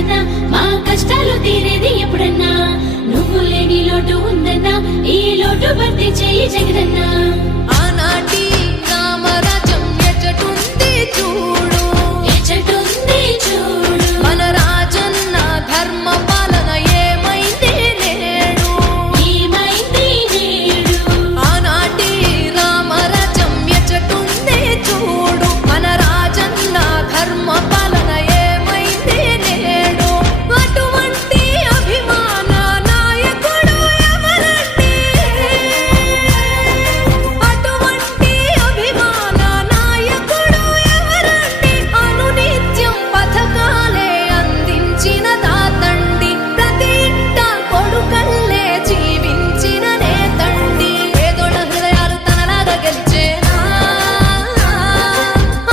రాజన్న మా కష్టాలు తీరేది ఎప్పుడన్నా నువ్వు లేని లోటు ఉందన్నా ఈ లోటు భర్తీ చేయి జగనన్నా ఆనాటి రామరాజ్యం ఎచ్చటుంది చూడు ఎచ్చటుంది చూడు మన రాజన్న ధర్మ పాలన ఏమైంది నేడు ఏమైంది నేడు ఆనాటి రామరాజ్యం ఎచ్చటుంది చూడు మన రాజన్న ధర్మ పాలన ఏమైంది నేడు అటువంటి అభిమాన నాయకుడు ఎవరండి అటువంటి అభిమాన నాయకుడు ఎవరండి అనునిత్యం పథకాలే అందించిన దాతండి ప్రతి ఇంట కొడుకల్లే జీవించిన నేతండి పేదోళ్ళ హృదయాలు తనలాగా గెలిచేనా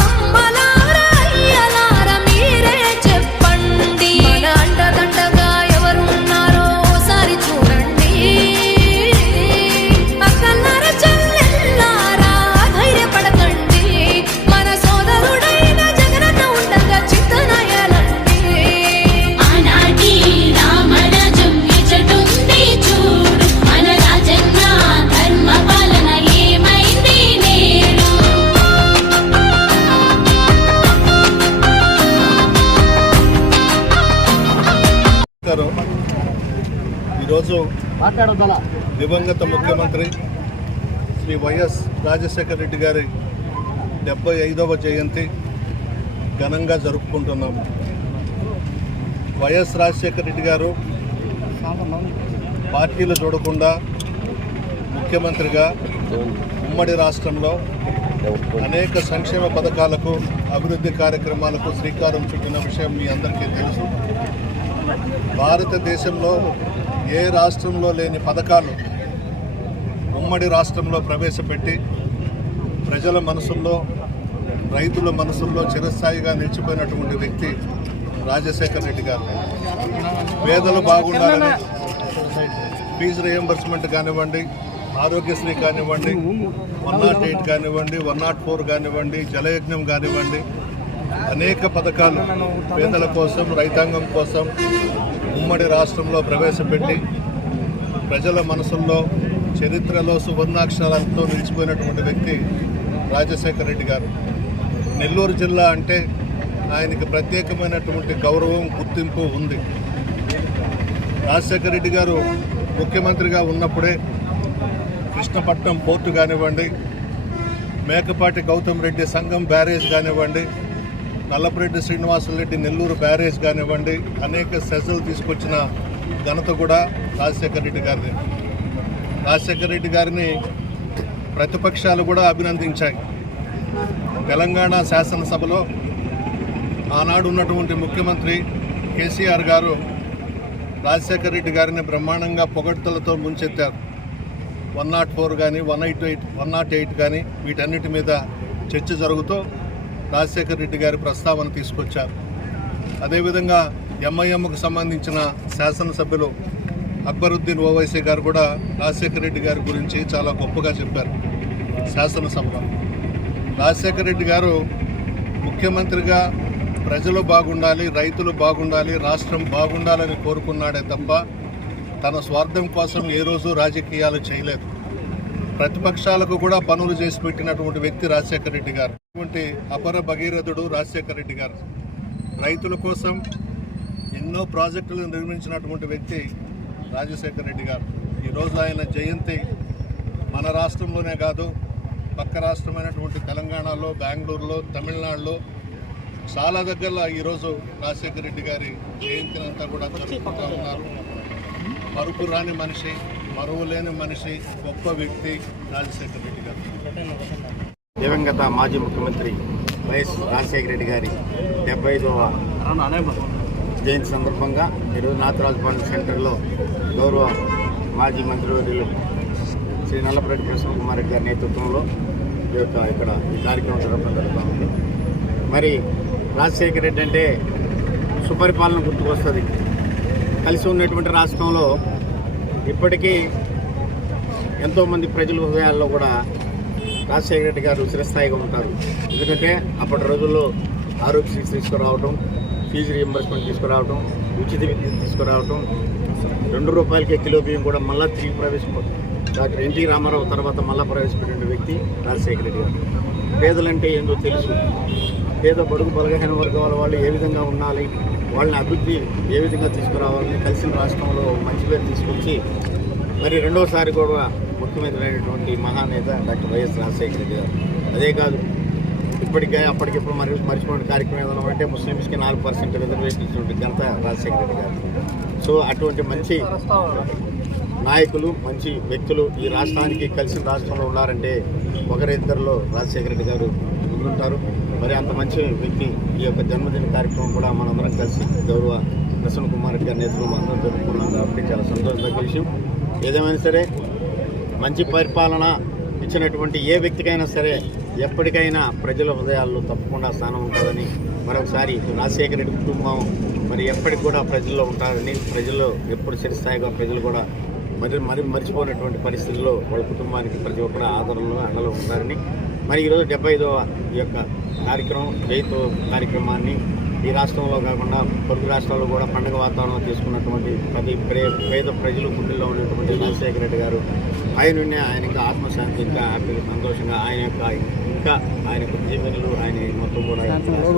అమ్మలారా అయ్యలారా మీరే చెప్పండి మన అండదండగా ఎవరు ఉన్నారో ఓసారి చూడండి అక్కలారా చెల్లెల్లారా ధైర్యపడకండి మన సోదరుడైన జగనన్న ఉండగా చిత్తనయలండి ఆనాటి రామరాజ్యం ఎచ్చటుంది చూడు మన రాజన్న ధర్మ పాలన ఏమైంది నేడు ఈరోజు దివంగత ముఖ్యమంత్రి శ్రీ వైఎస్ రాజశేఖర రెడ్డి గారి 75వ జయంతి ఘనంగా జరుపుకుంటున్నాము. వైఎస్ రాజశేఖర రెడ్డి గారు పార్టీలు చూడకుండా ముఖ్యమంత్రిగా ఉమ్మడి రాష్ట్రంలో అనేక సంక్షేమ పథకాలకు అభివృద్ధి కార్యక్రమాలకు శ్రీకారం చుట్టిన విషయం మీ అందరికీ తెలుసు. భారతదేశంలో ఏ రాష్ట్రంలో లేని పథకాలు ఉమ్మడి రాష్ట్రంలో ప్రవేశపెట్టి ప్రజల మనసుల్లో రైతుల మనసుల్లో చిరస్థాయిగా నిలిచిపోయినటువంటి వ్యక్తి రాజశేఖర రెడ్డి గారు. పేదలు బాగుండాలని ఫీజు రియంబర్స్మెంట్ కానివ్వండి, ఆరోగ్యశ్రీ కానివ్వండి, 108 కానివ్వండి, 104 కానివ్వండి, జలయజ్ఞం కానివ్వండి, అనేక పథకాలు పేదల కోసం రైతాంగం కోసం ఉమ్మడి రాష్ట్రంలో ప్రవేశపెట్టి ప్రజల మనసుల్లో చరిత్రలో సువర్ణాక్షరాలతో నిలిచిపోయినటువంటి వ్యక్తి రాజశేఖర రెడ్డి గారు. నెల్లూరు జిల్లా అంటే ఆయనకి ప్రత్యేకమైనటువంటి గౌరవం, గుర్తింపు ఉంది. రాజశేఖర రెడ్డి గారు ముఖ్యమంత్రిగా ఉన్నప్పుడే కృష్ణపట్నం పోర్టు కానివ్వండి, మేకపాటి గౌతమ్ రెడ్డి సంగం బ్యారేజ్ కానివ్వండి, నల్లపురెడ్డి శ్రీనివాసరెడ్డి నెల్లూరు బ్యారేజ్ కానివ్వండి, అనేక సెజలు తీసుకొచ్చిన ఘనత కూడా రాజశేఖర రెడ్డి గారిది. రాజశేఖర రెడ్డి గారిని ప్రతిపక్షాలు కూడా అభినందించాయి. తెలంగాణ శాసనసభలో ఆనాడు ఉన్నటువంటి ముఖ్యమంత్రి కేసీఆర్ గారు రాజశేఖర రెడ్డి గారిని బ్రహ్మాండంగా పొగడ్తలతో ముంచెత్తారు. 104 కానీ 108 కానీ వీటన్నిటి మీద చర్చ జరుగుతూ రాజశేఖర రెడ్డి గారి ప్రస్తావన తీసుకొచ్చారు. అదేవిధంగా ఎంఐఎంకు సంబంధించిన శాసనసభ్యులు అక్బరుద్దీన్ ఓవైసీ గారు కూడా రాజశేఖర రెడ్డి గారి గురించి చాలా గొప్పగా చెప్పారు శాసనసభలో. రాజశేఖర రెడ్డి గారు ముఖ్యమంత్రిగా ప్రజలు బాగుండాలి, రైతులు బాగుండాలి, రాష్ట్రం బాగుండాలని కోరుకున్నాడే తప్ప తన స్వార్థం కోసం ఏ రోజు రాజకీయాలు చేయలేదు. ప్రతిపక్షాలకు కూడా పనులు చేసి పెట్టినటువంటి వ్యక్తి రాజశేఖర రెడ్డి గారు. అటువంటి అపర భగీరథుడు రాజశేఖర రెడ్డి గారు. రైతుల కోసం ఎన్నో ప్రాజెక్టులు నిర్మించినటువంటి వ్యక్తి రాజశేఖర రెడ్డి గారు. ఈరోజు ఆయన జయంతి మన రాష్ట్రంలోనే కాదు, పక్క రాష్ట్రమైనటువంటి తెలంగాణలో, బెంగళూరులో, తమిళనాడులో చాలా దగ్గరలో ఈరోజు రాజశేఖర రెడ్డి గారి జయంతిని అంతా కూడా జరుపుకుంటూ ఉన్నారు. మరుపు రాని మనిషి, మరువు లేని మనిషి, గొప్ప వ్యక్తి రాజశేఖర రెడ్డి గారు. దివంగత మాజీ ముఖ్యమంత్రి వైఎస్ రాజశేఖర రెడ్డి గారి 75వ జయంతి సందర్భంగా ఈరోజు నాథరాజు భవన్ సెంటర్లో గౌరవ మాజీ మంత్రివర్యులు శ్రీ నల్లపురెడ్డి ప్రసన్న కుమార్ రెడ్డి గారి నేతృత్వంలో ఇక్కడ ఈ కార్యక్రమం జరపడం జరుగుతూ ఉంది. మరి రాజశేఖర రెడ్డి అంటే సుపరిపాలన గుర్తుకొస్తుంది. కలిసి ఉన్నటువంటి రాష్ట్రంలో ఇప్పటికీ ఎంతోమంది ప్రజల హృదయాల్లో కూడా రాజశేఖర రెడ్డి గారు చిరస్థాయిగా ఉంటారు. ఎందుకంటే అప్పటి రోజుల్లో ఆరోగ్యశ్రీ తీసుకురావడం, ఫీజు రీయింబర్స్మెంట్ తీసుకురావటం, ఉచిత విద్యుత్ తీసుకురావటం, 2 రూపాయలకే కిలో బియ్యం కూడా మళ్ళీ తిరిగి డాక్టర్ ఎన్టీ రామారావు తర్వాత మళ్ళీ ప్రవేశపెట్టిన వ్యక్తి రాజశేఖర రెడ్డి గారు. పేదలంటే ఏందో తెలుసు. పేద బడుగు బలహీన వర్గాల వాళ్ళు ఏ విధంగా ఉండాలి, వాళ్ళని అభివృద్ధి ఏ విధంగా తీసుకురావాలని కలిసిన రాష్ట్రంలో మంచి పేరు తీసుకొచ్చి మరి రెండోసారి కూడా ముఖ్యమంత్రి అయినటువంటి మహానేత డాక్టర్ వైఎస్ రాజశేఖర రెడ్డి గారు. అదే కాదు, ఇప్పటికే అప్పటికిప్పుడు మర్చిపోయిన కార్యక్రమం ఏదైనా అంటే ముస్లిమ్స్కి 4% రిజర్వేషన్ ఇచ్చినటువంటి ఘనత రాజశేఖర రెడ్డి గారు. సో అటువంటి మంచి నాయకులు, మంచి వ్యక్తులు ఈ రాష్ట్రానికి కలిసిన రాష్ట్రంలో ఉన్నారంటే ఒకరిద్దరిలో రాజశేఖర రెడ్డి గారు ముందుంటారు. మరి అంత మంచి వ్యక్తి ఈ యొక్క జన్మదిన కార్యక్రమం కూడా మనందరం కలిసి గౌరవ ప్రసన్న కుమార్ రెడ్డి గారి నేతృత్వంలో అందరం జరుపుకున్నాం కాబట్టి చాలా సంతోషదగ్గ విషయం. ఏదేమైనా సరే మంచి పరిపాలన ఇచ్చినటువంటి ఏ వ్యక్తికైనా సరే ఎప్పటికైనా ప్రజల హృదయాల్లో తప్పకుండా స్థానం ఉంటుందని మరొకసారి రాజశేఖర రెడ్డి కుటుంబం మరి ఎప్పటికి కూడా ప్రజల్లో ఉంటారని, ప్రజల్లో ఎప్పుడు చిరస్థాయిగా ప్రజలు కూడా మర్చిపోయినటువంటి పరిస్థితుల్లో వాళ్ళ కుటుంబానికి ప్రతి ఒక్కరు ఆదరణలో అండలో ఉంటారని, మరి ఈరోజు 75వ ఈ యొక్క జయంతి కార్యక్రమాన్ని ఈ రాష్ట్రంలో కాకుండా పొరుగు రాష్ట్రాల్లో కూడా పండుగ వాతావరణం తీసుకున్నటువంటి పేద ప్రజలు గుండెల్లో ఉన్నటువంటి రాజశేఖర రెడ్డి గారు ఆయన ఇంకా ఆత్మశాంతి, ఇంకా హ్యాపీగా సంతోషంగా ఆయన యొక్క జీవనులు ఆయన మొత్తం కూడా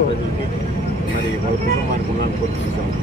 ప్రజలకి మరి వాళ్ళ కుటుంబానికి ఉన్నాను కోరుకుంటున్నాను.